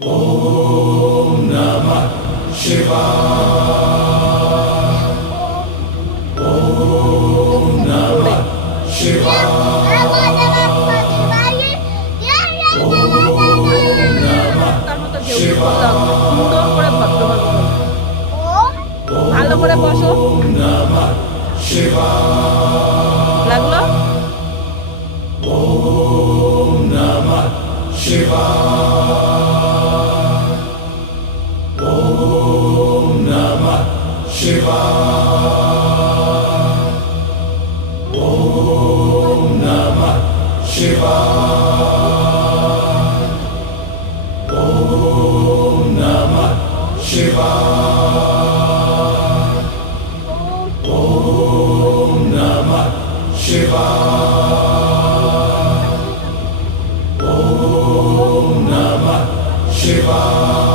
Om Namah Shivaya. Om Namah Shivaya. Om Namah Shivaya. সুন্দর করে ভদ্রভাবে ভালো করে বসো। Om Namah Shivaya. লাগলো? Om Namah Shivaya. Om Namah Shivaya. Om Namah Shivaya. Om Namah Shivaya. Om Namah Shivaya. Om Namah Shivaya.